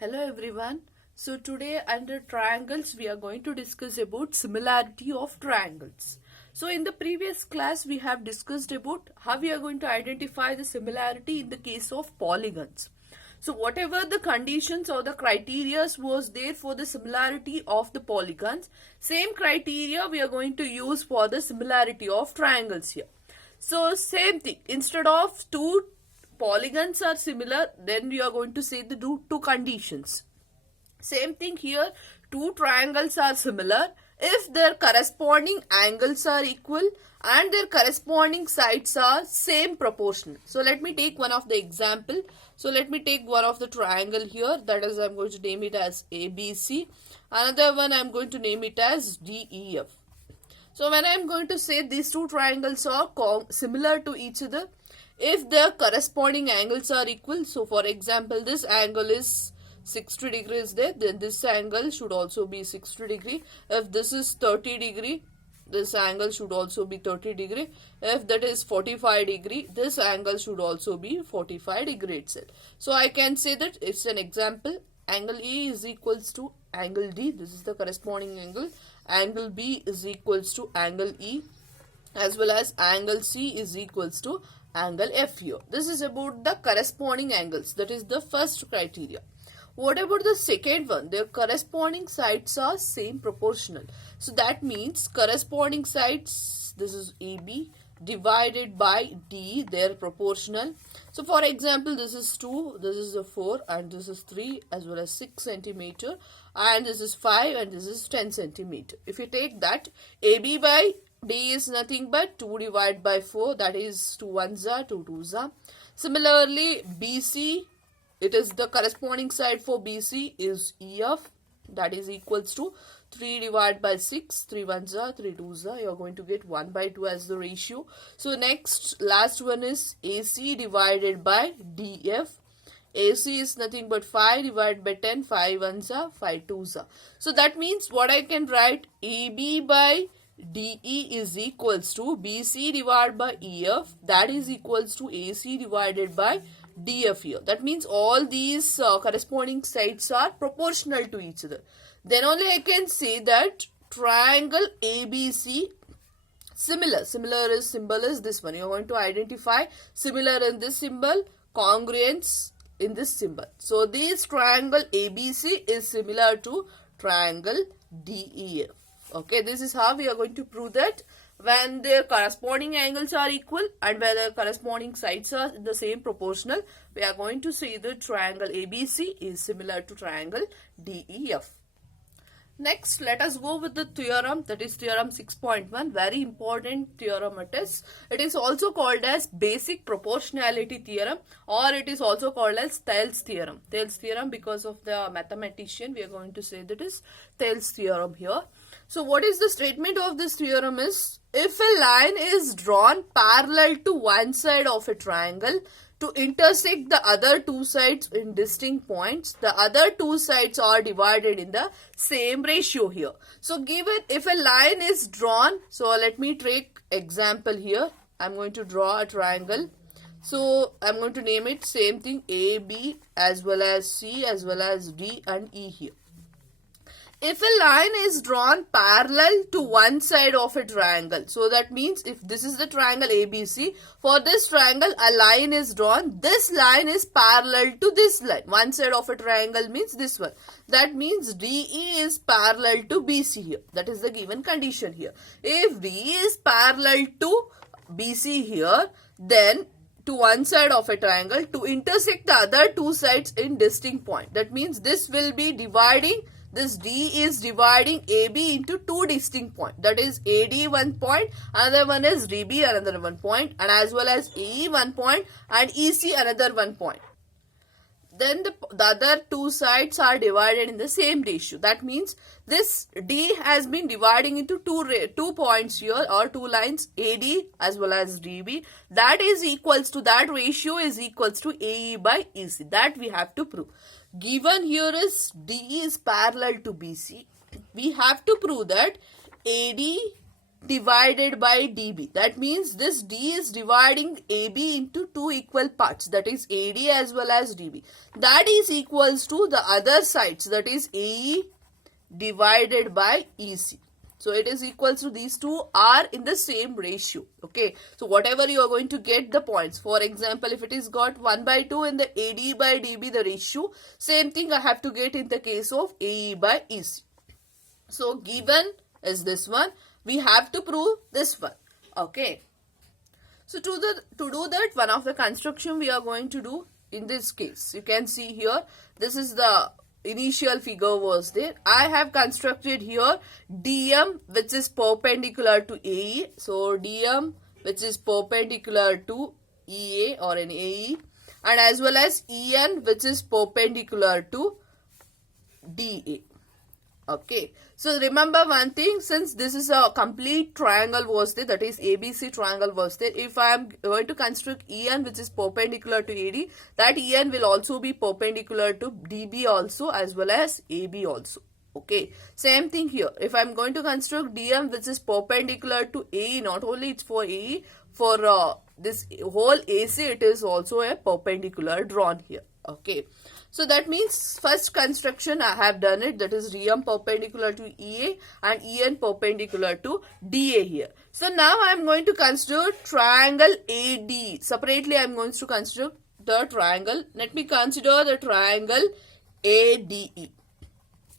Hello everyone. So today under triangles we are going to discuss about similarity of triangles. So in the previous class we have discussed about how we are going to identify the similarity in the case of polygons. So whatever the conditions or the criteria was there for the similarity of the polygons, same criteria we are going to use for the similarity of triangles here. So same thing, instead of two polygons are similar, then we are going to say the two conditions. Same thing here, two triangles are similar if their corresponding angles are equal and their corresponding sides are same proportional. So let me take one of the example. So let me take one of the triangle here, that is I'm going to name it as ABC. Another one I'm going to name it as DEF. So when I'm going to say these two triangles are similar to each other, if their corresponding angles are equal, so for example this angle is 60 degrees there, then this angle should also be 60 degree. If this is 30 degree, this angle should also be 30 degree. If that is 45 degree, this angle should also be 45 degree itself. So I can say that it's an example. Angle E is equals to angle D. This is the corresponding angle. Angle B is equals to angle E, as well as angle C is equals to angle F here. This is about the corresponding angles. That is the first criteria. What about the second one? Their corresponding sides are same proportional. So that means corresponding sides, this is AB divided by D, they are proportional. So for example, this is 2, this is a 4 and this is 3 as well as 6 centimeter, and this is 5 and this is 10 centimeter. If you take that, AB by D is nothing but 2 divided by 4, that is 2 ones are 2 twos are. Similarly, BC, it is the corresponding side for BC is EF, that is equals to 3 divided by 6, 3 ones are 3 twos are. You are going to get 1 by 2 as the ratio. So next, last one is AC divided by DF. AC is nothing but 5 divided by 10, 5 ones are 5 twos are. So that means what I can write, AB by DE is equals to BC divided by EF, that is equals to AC divided by DF here. That means all these corresponding sides are proportional to each other. Then only I can say that triangle ABC similar. Similar is symbol is this one. You are going to identify similar in this symbol, congruence in this symbol. So this triangle ABC is similar to triangle DEF. Okay, this is how we are going to prove that when their corresponding angles are equal and where the corresponding sides are in the same proportional, we are going to say the triangle ABC is similar to triangle DEF. Next, let us go with the theorem, that is theorem 6.1. Very important theorem it is. It is also called as basic proportionality theorem, or it is also called as Thales theorem. Thales theorem, because of the mathematician, we are going to say that is Thales theorem here. So what is the statement of this theorem is, if a line is drawn parallel to one side of a triangle to intersect the other two sides in distinct points, the other two sides are divided in the same ratio here. So given if a line is drawn, so let me take example here. I'm going to draw a triangle. So I'm going to name it same thing, A, B as well as C as well as D and E here. If a line is drawn parallel to one side of a triangle, so that means if this is the triangle ABC, for this triangle a line is drawn, this line is parallel to this line. One side of a triangle means this one. That means DE is parallel to BC here. That is the given condition here. If DE is parallel to BC here, then to one side of a triangle to intersect the other two sides in distinct point. That means this will be dividing, this D is dividing AB into two distinct points. That is AD one point, another one is DB another one point, and as well as AE one point and EC another one point. Then the other two sides are divided in the same ratio. That means this D has been dividing into two points here, or two lines, AD as well as DB. That is equals to, that ratio is equals to AE by EC. That we have to prove. Given here is DE is parallel to BC. We have to prove that AD divided by DB. That means this D is dividing AB into two equal parts, that is AD as well as DB. That is equals to the other sides, that is AE divided by EC. So it is equals to these two are in the same ratio. Okay. So whatever you are going to get the points. For example, if it is got 1 by 2 in the AD by DB, the ratio, same thing I have to get in the case of AE by EC. So given is this one. We have to prove this one. Okay. So to do that, one of the construction we are going to do in this case. You can see here, this is the initial figure was there. I have constructed here DM which is perpendicular to AE. So DM which is perpendicular to EA or an AE, and as well as EN which is perpendicular to DA. Okay. So remember one thing, since this is a complete triangle was there, that is ABC triangle was there, if I am going to construct EN which is perpendicular to AD, that EN will also be perpendicular to DB also as well as AB also. Okay. Same thing here. If I am going to construct DM which is perpendicular to AE, not only it's for AE, for this whole AC it is also a perpendicular drawn here. Okay. So that means first construction I have done it, that is DM perpendicular to EA and EN perpendicular to DA here. So now I am going to consider triangle AD. Separately I am going to consider the triangle. Let me consider the triangle ADE.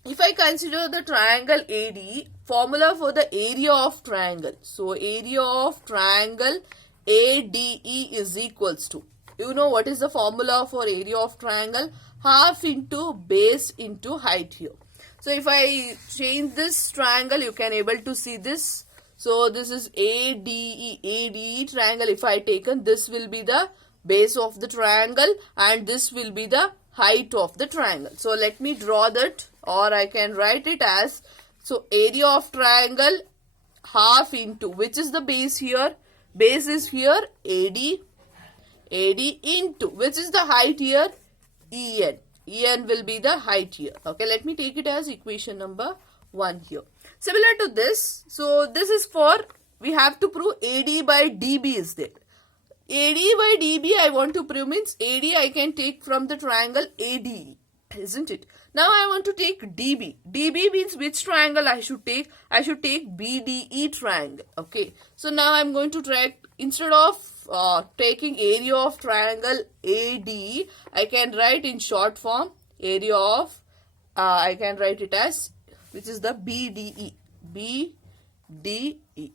If I consider the triangle AD, formula for the area of triangle. So area of triangle ADE is equals to, you know what is the formula for area of triangle? Half into base into height here. So if I change this triangle, you can able to see this. So this is ADE triangle. If I taken, this will be the base of the triangle and this will be the height of the triangle. So let me draw that, or I can write it as, so area of triangle half into, which is the base here? Base is here AD into, which is the height here? EN. EN will be the height here. Okay, let me take it as equation number 1 here. Similar to this, so this is for, we have to prove AD by DB is there. AD by DB I want to prove means AD I can take from the triangle ADE, isn't it? Now I want to take DB. DB means which triangle I should take? I should take BDE triangle. Okay, so now I'm going to try, instead of taking area of triangle AD, I can write in short form area of, I can write it as, which is the BDE. BDE.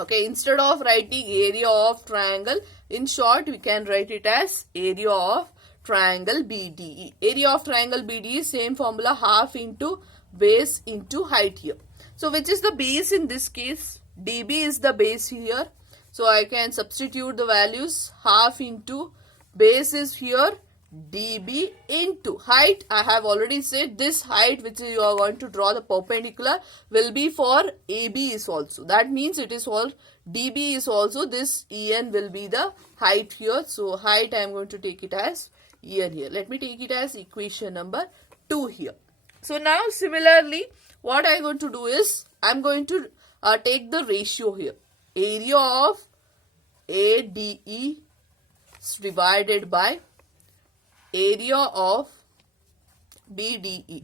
Okay, instead of writing area of triangle, in short we can write it as area of triangle BDE. Area of triangle BDE, same formula, half into base into height here. So which is the base in this case? DB is the base here. So I can substitute the values, half into base is here, DB into height. I have already said this height which you are going to draw the perpendicular will be for AB is also. That means it is for DB is also, this EN will be the height here. So height I am going to take it as EN here. Let me take it as equation number 2 here. So now similarly what I am going to do is, I am going to take the ratio here. Area of ADE divided by area of BDE.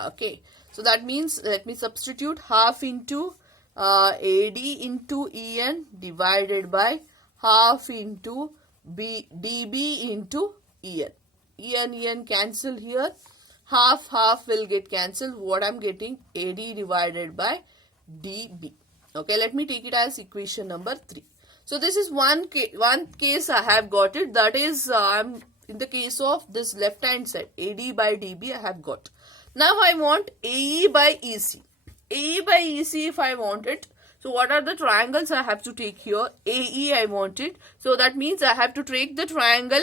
Okay, so that means let me substitute half into AD into EN divided by half into DB into EN. EN cancel here, half will get cancelled. What I'm getting? AD divided by DB. Okay, let me take it as equation number 3. So this is one case I have got it. That is, I'm in the case of this left hand side, AD by DB I have got. Now I want AE by EC. AE by EC if I want it. So what are the triangles I have to take here? AE I want it. So that means I have to take the triangle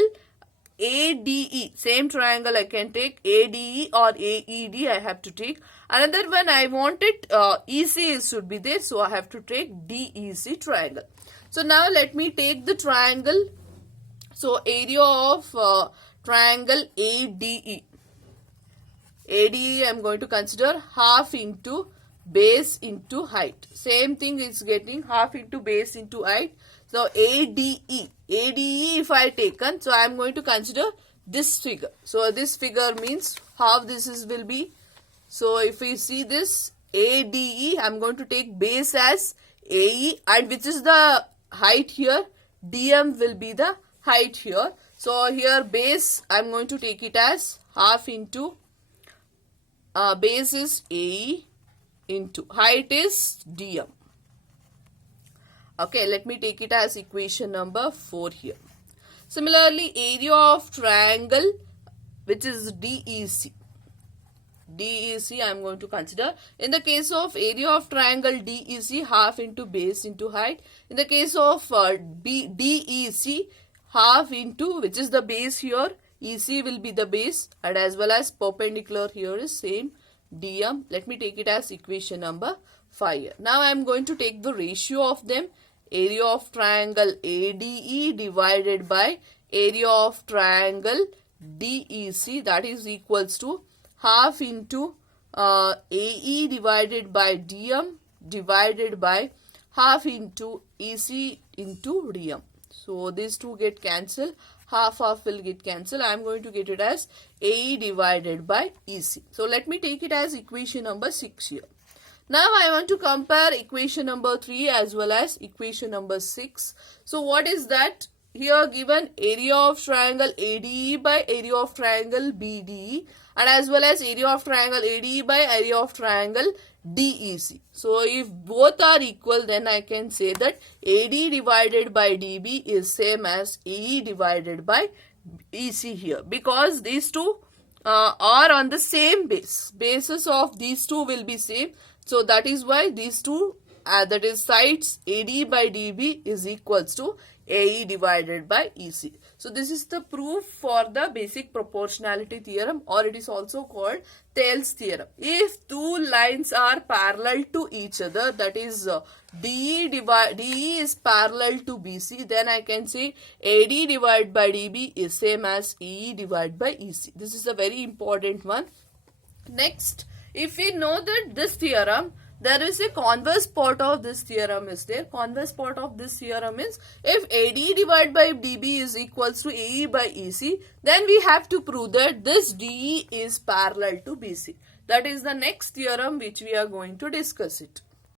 ADE. Same triangle I can take ADE or AED I have to take. Another one I want it EC should be there. So I have to take DEC triangle. So now let me take the triangle. So area of triangle ADE. ADE I am going to consider half into base into height. Same thing is getting half into base into height. So ADE if I taken, so I am going to consider this figure. So this figure means how this is will be. So if we see this ADE, I am going to take base as AE, and which is the height here, DM will be the height here. So here base I am going to take it as half into base is AE into height is DM. Okay, let me take it as equation number 4 here. Similarly, area of triangle which is DEC. DEC I am going to consider. In the case of area of triangle DEC, half into base into height. In the case of DEC, half into, which is the base here, EC will be the base, and as well as perpendicular here is same DM. Let me take it as equation number 5. Now I am going to take the ratio of them. Area of triangle ADE divided by area of triangle DEC, that is equals to half into AE divided by DM divided by half into EC into DM. So these two get cancelled. Half will get cancelled. I am going to get it as AE divided by EC. So let me take it as equation number 6 here. Now I want to compare equation number 3 as well as equation number 6. So what is that? Here given area of triangle ADE by area of triangle BDE, and as well as area of triangle ADE by area of triangle DEC. So if both are equal, then I can say that AD divided by DB is same as AE divided by EC here, because these two are on the same base. Bases of these two will be same. So that is why these two, that is sides AD by DB is equals to AE divided by EC. So this is the proof for the basic proportionality theorem, or it is also called Thales theorem. If two lines are parallel to each other, that is DE is parallel to BC, then I can say AD divided by DB is same as EE divided by EC. This is a very important one. Next, if we know that this theorem, there is a converse part of this theorem is there. Converse part of this theorem is, if AD divided by DB is equals to AE by EC, then we have to prove that this DE is parallel to BC. That is the next theorem which we are going to discuss it.